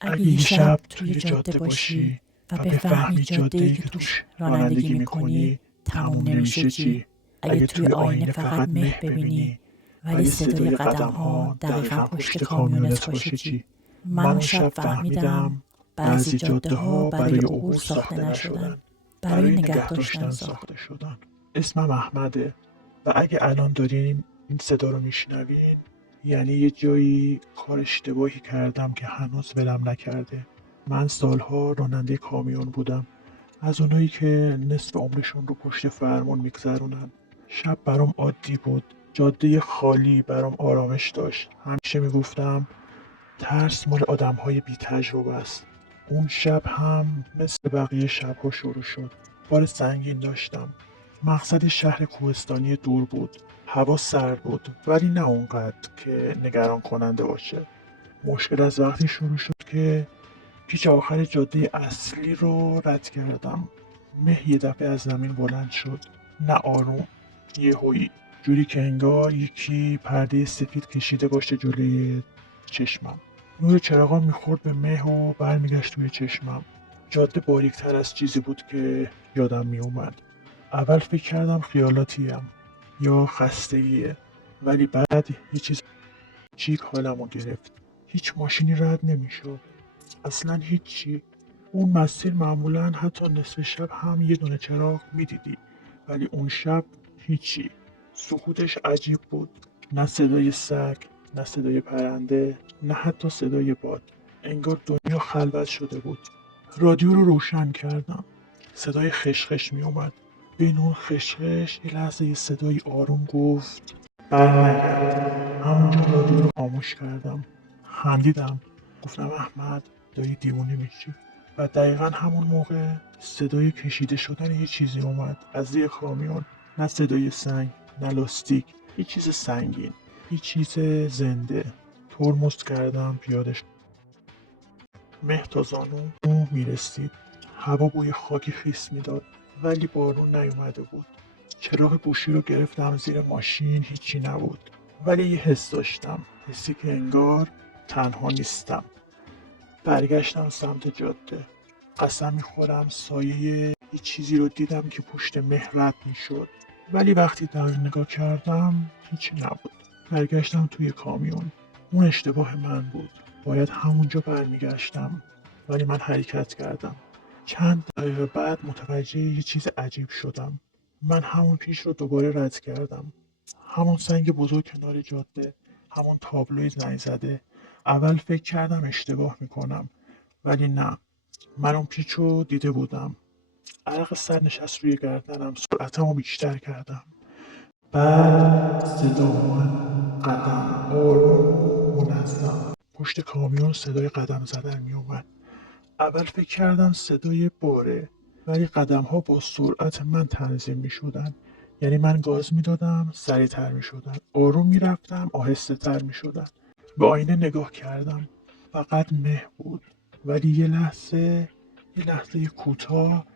اگه یه شب توی جاده باشی و بفهمی جاده‌ای که توش رانندگی میکنی تموم نمیشه چی؟ اگه توی آینه فقط مه ببینی ولی صدای قدم ها دقیقا پشت کامیونت باشه چی؟ من اون شب فهمیدم بعضی جاده ها برای عبور ساخته نشدن، برای نگه داشتن ساخته شدن. اسمم احمده و اگه الان دارین این صدا رو میشنوین یعنی یه جایی کار اشتباهی کردم که هنوز ولم نکرده. من سالها راننده کامیون بودم، از اونایی که نصف عمرشون رو پشت فرمون میگذرونن. شب برام عادی بود، جاده خالی برام آرامش داشت. همیشه میگفتم ترس مال آدمهای بی تجربه است. اون شب هم مثل بقیه شبها شروع شد. بار سنگین داشتم. مقصد شهر کوهستانی دور بود. هوا سرد بود ولی نه اونقدر که نگران کننده باشه. مشکل از وقتی شروع شد که پیچ آخر جاده اصلی رو رد کردم. مه یه دفعه از زمین بلند شد. نه آروم، یهویی، جوری که انگار یکی پرده سفید کشیده باشه جلوی چشمم. نور چراغا میخورد به مه و برمیگشت توی چشمم. جاده باریکتر از چیزی بود که یادم میومد. اول فکر کردم خیالاتیم یا خستگیه، ولی بعد یه چیز چیک حالمو گرفت. هیچ ماشینی رد نمیشد، اصلا هیچی. اون مسیر معمولا حتی نصف شب هم یه دونه چراغ میدیدی، ولی اون شب هیچی. سکوتش عجیب بود، نه صدای سگ، نه صدای پرنده، نه حتی صدای باد. انگار دنیا خلوت شده بود. رادیو رو روشن کردم. صدای خشخش می اومد. بین اون خشخش یه لحظه یه صدای آروم گفت برنگرد. همونجا رادیو رو خاموش کردم. خندیدم. گفتم احمد داری دیوونه میشی. و دقیقا همون موقع صدای کشیده شدن یه چیزی اومد از زیر کامیون. نه صدای سنگ، نه لاستیک، یه چیز سنگین، یه چیز زنده. ترمز کردم، پیاده شدم. مه تا زانو میرسید. هوا بوی خاکی خیس میداد ولی بارون نیومده بود. چراغ گوشی رو گرفتم زیر ماشین، هیچی نبود. ولی یه حس داشتم، حسی که انگار تنها نیستم. برگشتم سمت جاده. قسم میخورم سایه یه چیزی رو دیدم که پشت مه رد میشد. ولی وقتی در نگاه کردم هیچی نبود. برگشتم توی کامیون. اون اشتباه من بود. باید همونجا برمیگشتم. ولی من حرکت کردم. چند دقیقه بعد متوجه یه چیز عجیب شدم. من همون پیش رو دوباره رد کردم. همون سنگ بزرگ کنار جاده، همون تابلوی زنگ زده. اول فکر کردم اشتباه میکنم ولی نه، من اون پیچ رو دیده بودم. عرق سر نشست روی گردنم، سرعتم رو بیشتر کردم. بعد صدا اومد، قدم آروم و منظم. پشت کامیون صدای قدم زدن می اومد. اول فکر کردم صدای باره، ولی قدم ها با سرعت من تنظیم می شدن. یعنی من گاز می دادم، سریع تر می شدن. آروم می رفتم، آهسته تر می شدن. به آینه نگاه کردم. فقط مه بود. ولی یه لحظه کوتاه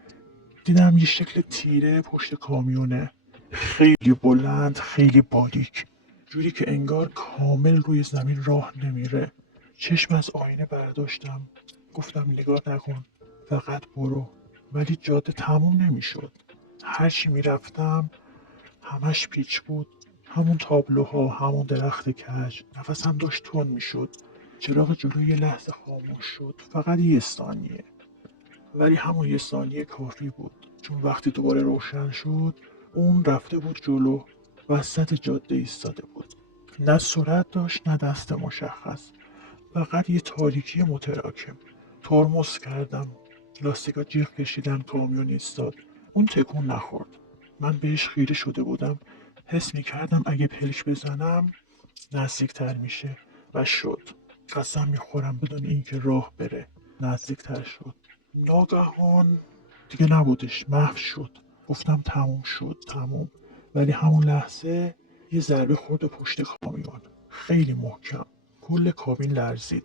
دیدم یه شکل تیره پشت کامیونه. خیلی بلند، خیلی باریک. جوری که انگار کامل روی زمین راه نمیره. چشم از آینه برداشتم. گفتم نگاه نکن. فقط برو. ولی جاده تموم نمیشد. هر چی میرفتم همش پیچ بود. همون تابلوها، همون درخت کج. نفسم داشت تند میشد. چراغ جلو یه لحظه خاموش شد. فقط یه ثانیه. ولی همون یه ثانیه کافی بود، چون وقتی دوباره روشن شد اون رفته بود جلو. وسط جاده ایستاده بود. نه سرعت داشت نه دست مشخص، فقط یه تاریکی متراکم. ترمز کردم، لاستیکا جیغ کشیدن، کامیون ایستاد. اون تکون نخورد. من بهش خیره شده بودم. حس میکردم اگه پلک بزنم نزدیکتر میشه. و شد. قسم میخورم بدون اینکه راه بره نزدیکتر شد. ناگهان دیگه نبودش، محو شد. گفتم تموم شد، تموم. ولی همون لحظه یه ضربه خورد پشت کامیون، خیلی محکم. کل کابین لرزید.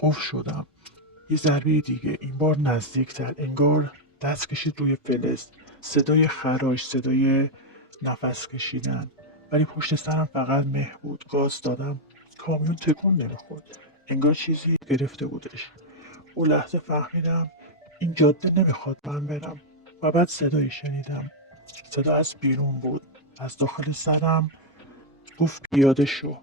قفل شدم. یه ضربه دیگه، این بار نزدیکتر، انگار دست کشید روی فلز. صدای خراش، صدای نفس کشیدن. ولی پشت سرم فقط مه بود. گاز دادم. کامیون تکون نمیخورد. انگار چیزی گرفته بودش. اون لحظه فهمیدم این جاده نمیخواد من برم و بعد صدایی شنیدم. صدا از بیرون بود، از داخل سرم گفت پیاده شو.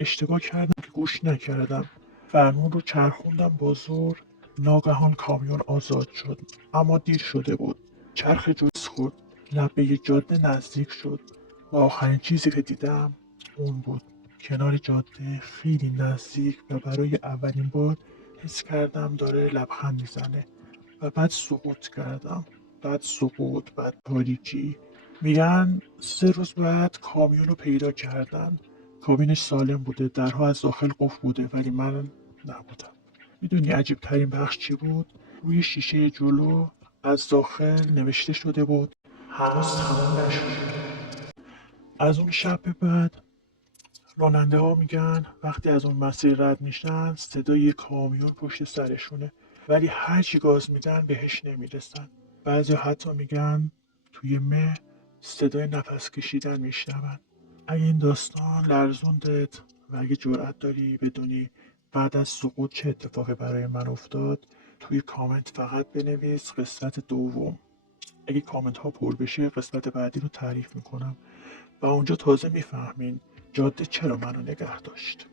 اشتباه کردم که گوش نکردم. فرمون رو چرخوندم با زور. ناگهان کامیون آزاد شد، اما دیر شده بود. چرخ جویس خورد، لبه جاده نزدیک شد و آخرین چیزی که دیدم اون بود. کنار جاده خیلی نزدیک و برای اولین بار حس کردم داره لبخند میزنه و بعد سقوط کردم. بعد سقوط، بعد تاریکی. میگن 3 روز بعد کامیون رو پیدا کردن. کابینش سالم بوده، درها از داخل قفل بوده، ولی من نبودم. میدونی عجیب ترین بخش چی بود؟ روی شیشه جلو از داخل نوشته شده بود هنوز تمام نشده. از اون شب به بعد راننده ها میگن وقتی از اون مسیر رد میشن صدای یه کامیون پشت سرشونه، ولی هرچی گاز میدن بهش نمیرسن. بعضی حتی میگن توی مه صدای نفس کشیدن میشنون. اگه این داستان لرزوندت و اگه جرأت داری بدونی بعد از سقوط چه اتفاقی برای من افتاد، توی کامنت فقط بنویس قسمت دوم. اگه کامنت ها پر بشه قسمت بعدی رو تعریف میکنم و اونجا تازه میفهمین جاده چرا منو نگه داشت.